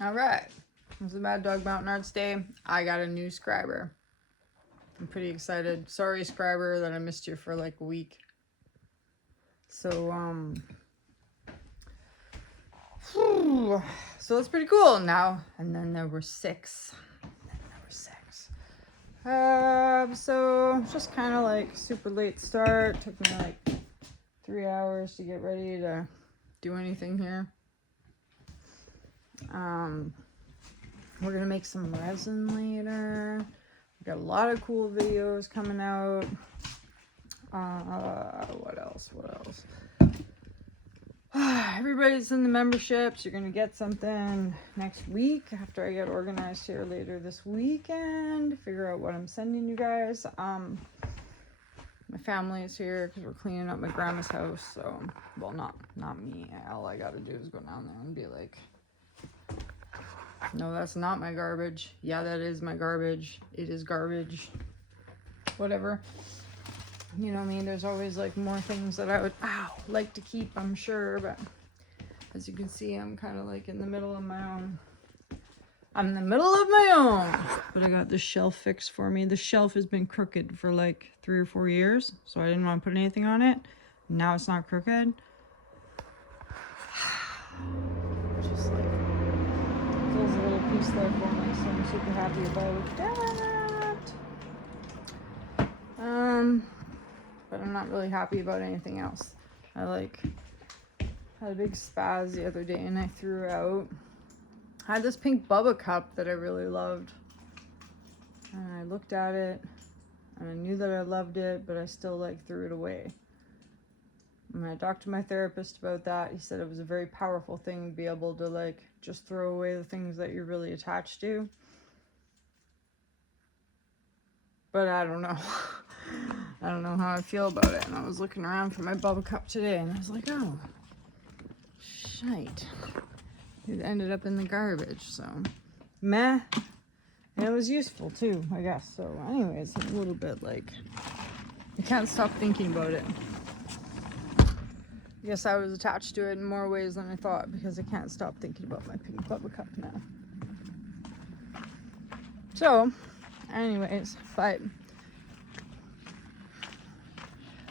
All right. This is Mad Dog Mountain Arts Day. I got a new scriber. I'm pretty excited. Sorry, scriber, that I missed you for like a week. So, so that's pretty cool now. And then there were six. So just kind of like super late start. Took me like 3 hours to get ready to do anything here. We're gonna make some resin later. We got a lot of cool videos coming out. What else? Everybody's in the memberships. You're gonna get something next week after I get organized here later this weekend. Figure out what I'm sending you guys. My family is here because we're cleaning up my grandma's house. So, well, not me. All I gotta do is go down there and be like, no, that's not my garbage. Yeah, that is my garbage. It is garbage. Whatever. You know what I mean? There's always like more things that I would like to keep, I'm sure. But as you can see, I'm kind of like in the middle of my own. I'm in the middle of my own. But I got this shelf fixed for me. The shelf has been crooked for like 3 or 4 years. So I didn't want to put anything on it. Now it's not crooked. Just like feels a little piece there for me, so I'm super happy about that. But I'm not really happy about anything else. I like had a big spaz the other day and I threw out. I had this pink Bubba cup that I really loved. And I looked at it and I knew that I loved it, but I still like threw it away. And I talked to my therapist about that. He said it was a very powerful thing to be able to like just throw away the things that you're really attached to. But I don't know. I don't know how I feel about it. And I was looking around for my Bubba cup today and I was like, oh, shite. It ended up in the garbage, so meh. And it was useful too, I guess. So anyways, a little bit like, I can't stop thinking about it. I guess I was attached to it in more ways than I thought because I can't stop thinking about my pink Bubba cup now. So, anyways, but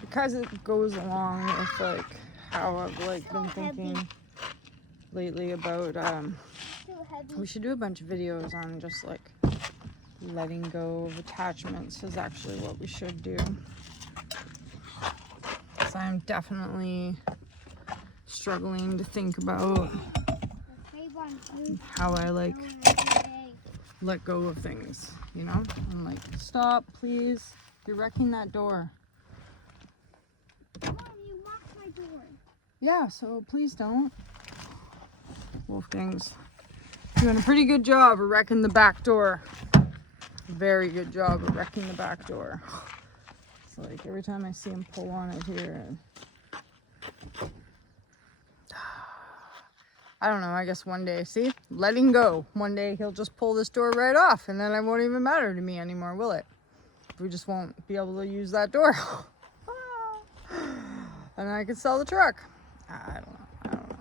because it goes along with like how I've like been thinking lately about we should do a bunch of videos on just like letting go of attachments is actually what we should do. So I'm definitely struggling to think about how I like let go of things, you know? I'm like, stop, please. You're wrecking that door. Mom, you locked my door. Yeah, so please don't. Wolfgang's doing a pretty good job of wrecking the back door. Very good job of wrecking the back door. It's like every time I see him pull on it here. I don't know, I guess one day, see? Letting go. One day he'll just pull this door right off and then it won't even matter to me anymore, will it? We just won't be able to use that door. And I can sell the truck. I don't know.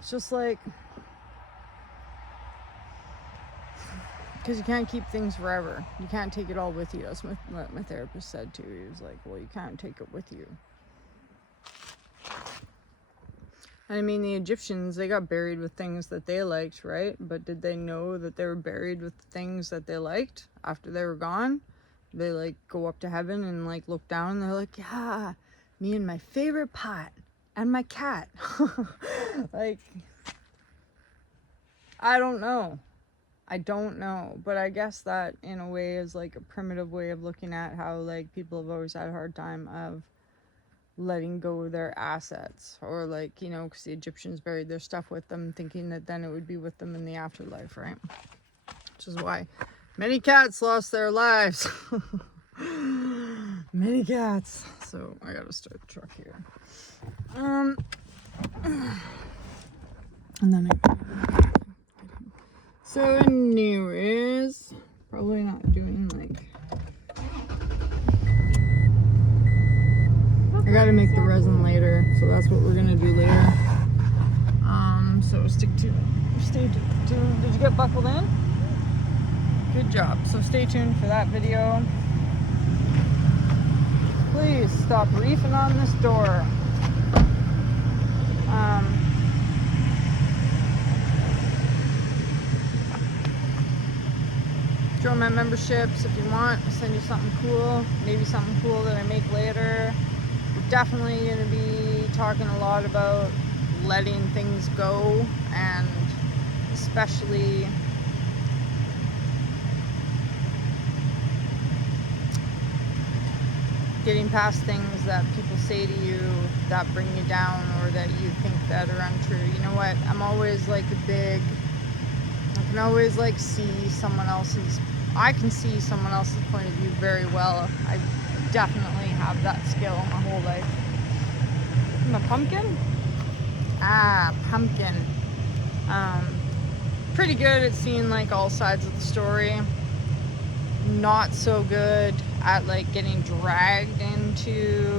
It's just like, because you can't keep things forever. You can't take it all with you. That's what my therapist said too. He was like, well, you can't take it with you. I mean, the Egyptians, they got buried with things that they liked, right? But did they know that they were buried with things that they liked after they were gone? They like go up to heaven and like look down and they're like, yeah, me and my favorite pot and my cat. Like, I don't know, but I guess that in a way is like a primitive way of looking at how like people have always had a hard time of letting go of their assets, or like, you know, because the Egyptians buried their stuff with them thinking that then it would be with them in the afterlife, right? Which is why many cats lost their lives. Many cats. So I gotta start the truck here. And then so anyways, probably not doing like, I gotta make the resin later, so that's what we're gonna do later. so stay tuned. Did you get buckled in? Good job. So stay tuned for that video. Please stop reefing on this door. Join my memberships if you want. I'll send you something cool, maybe something cool that I make later. We're definitely going to be talking a lot about letting things go, and especially getting past things that people say to you that bring you down or that you think that are untrue. You know what? I'm always like I can always like see someone else's, I can see someone else's point of view very well. I definitely have that skill my whole life. I'm a pumpkin? Pumpkin. Pretty good at seeing like all sides of the story. Not so good at like getting dragged into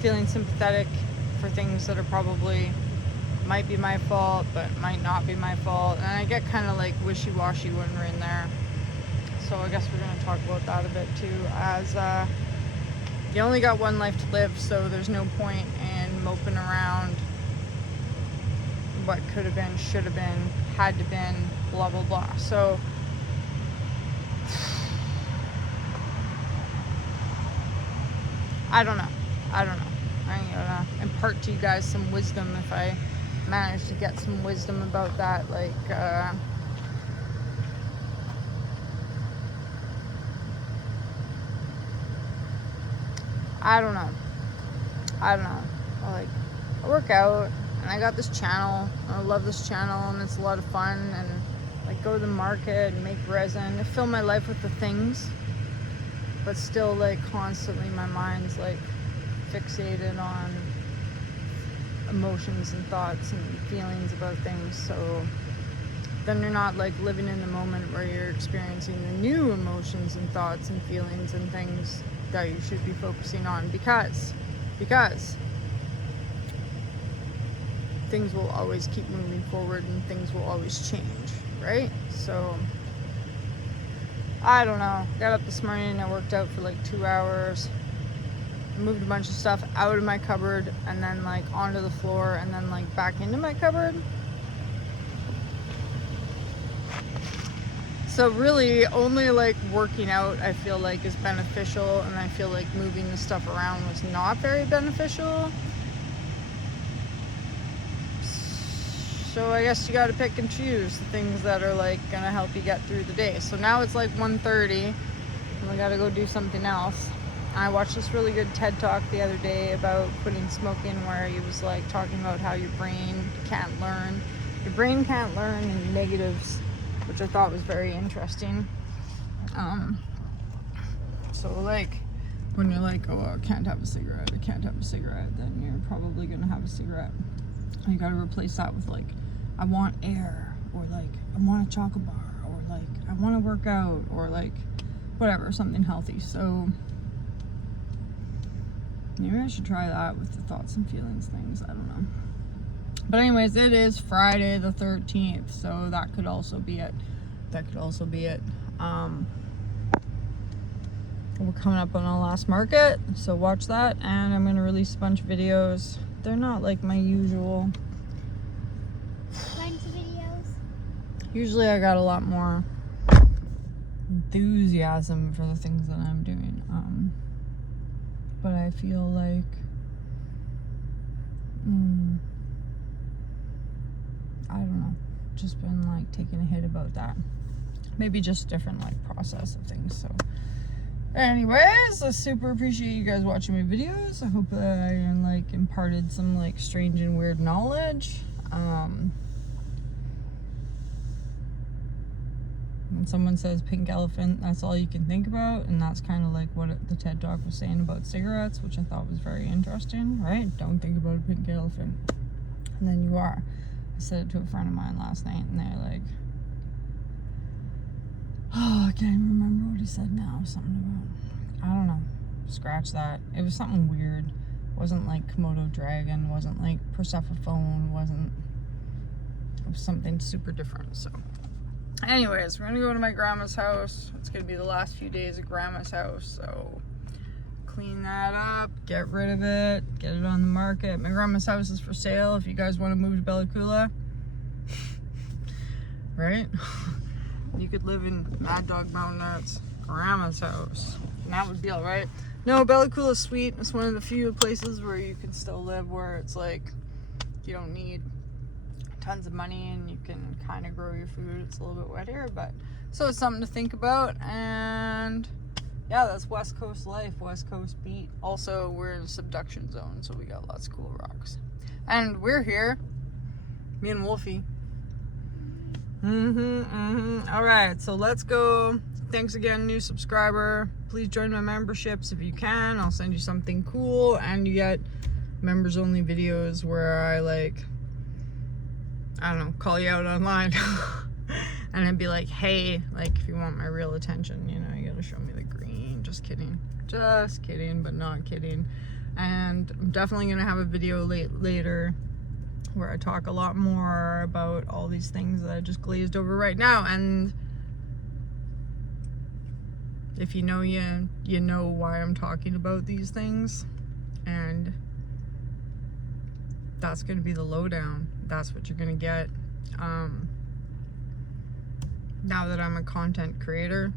feeling sympathetic for things that are probably might be my fault but might not be my fault, and I get kind of like wishy-washy when we're in there. So I guess we're going to talk about that a bit too, as you only got one life to live, so there's no point in moping around what could have been, should have been, had to been, blah blah blah. So I don't know. I'm gonna impart to you guys some wisdom if I manage to get some wisdom about that. Like, I don't know. Like, I work out and I got this channel. And I love this channel and it's a lot of fun. And like go to the market and make resin. I fill my life with the things. But still, like, constantly my mind's like fixated on emotions and thoughts and feelings about things. So then you're not like living in the moment where you're experiencing the new emotions and thoughts and feelings and things that you should be focusing on, because things will always keep moving forward and things will always change, right? So I don't know. Got up this morning and I worked out for like 2 hours. Moved a bunch of stuff out of my cupboard and then like onto the floor and then like back into my cupboard. So really only like working out I feel like is beneficial, and I feel like moving the stuff around was not very beneficial. So I guess you got to pick and choose the things that are like gonna help you get through the day. So now it's like 1:30 and we got to go do something else. I watched this really good TED Talk the other day about quitting smoking, where he was like talking about how your brain can't learn in negatives, which I thought was very interesting. So like when you're like, oh, I can't have a cigarette, then you're probably gonna have a cigarette. You gotta replace that with like, I want air, or like I want a chocolate bar, or like I want to work out, or like whatever, something healthy. So maybe I should try that with the thoughts and feelings things. I don't know. But anyways, it is Friday the 13th, so that could also be it. We're coming up on our last market, so watch that, and I'm gonna release a bunch of videos. They're not like my usual. Bunch of videos. Usually I got a lot more enthusiasm for the things that I'm doing. But I feel like I don't know, just been like taking a hit about that. Maybe just different like process of things. So anyways, I super appreciate you guys watching my videos. I hope that I like imparted some like strange and weird knowledge. When someone says pink elephant, that's all you can think about, and that's kind of like what the TED Talk was saying about cigarettes, which I thought was very interesting, right? Don't think about a pink elephant, and then you are. I said it to a friend of mine last night, and they're like, oh, I can't even remember what he said now. Something about, I don't know, scratch that. It was something weird. Wasn't like Komodo dragon, wasn't like Persephone, wasn't, it was something super different. So anyways, we're gonna go to my grandma's house. It's gonna be the last few days of grandma's house, so clean that up, get rid of it, get it on the market. My grandma's house is for sale if you guys want to move to Bella Coola. Right? You could live in Mad Dog Mountain at grandma's house, and that would be all right. No, Bella Coola's sweet. It's one of the few places where you can still live, where it's like you don't need tons of money and you can kind of grow your food. It's a little bit wet here, but so it's something to think about. And yeah, that's West Coast life, West Coast beat. Also, we're in a subduction zone, so we got lots of cool rocks. And we're here, me and Wolfie. All right, so let's go. Thanks again, new subscriber. Please join my memberships if you can. I'll send you something cool, and you get members only videos where I like, I don't know, call you out online. And I'd be like, hey, like if you want my real attention, you know, you gotta show me the green. Just kidding, but not kidding. And I'm definitely gonna have a video later where I talk a lot more about all these things that I just glazed over right now. And if you know, you know why I'm talking about these things. And that's gonna be the lowdown. That's what you're gonna get. Now that I'm a content creator,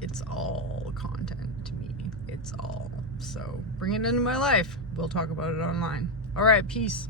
it's all content to me. It's all. So bring it into my life. We'll talk about it online. All right, peace.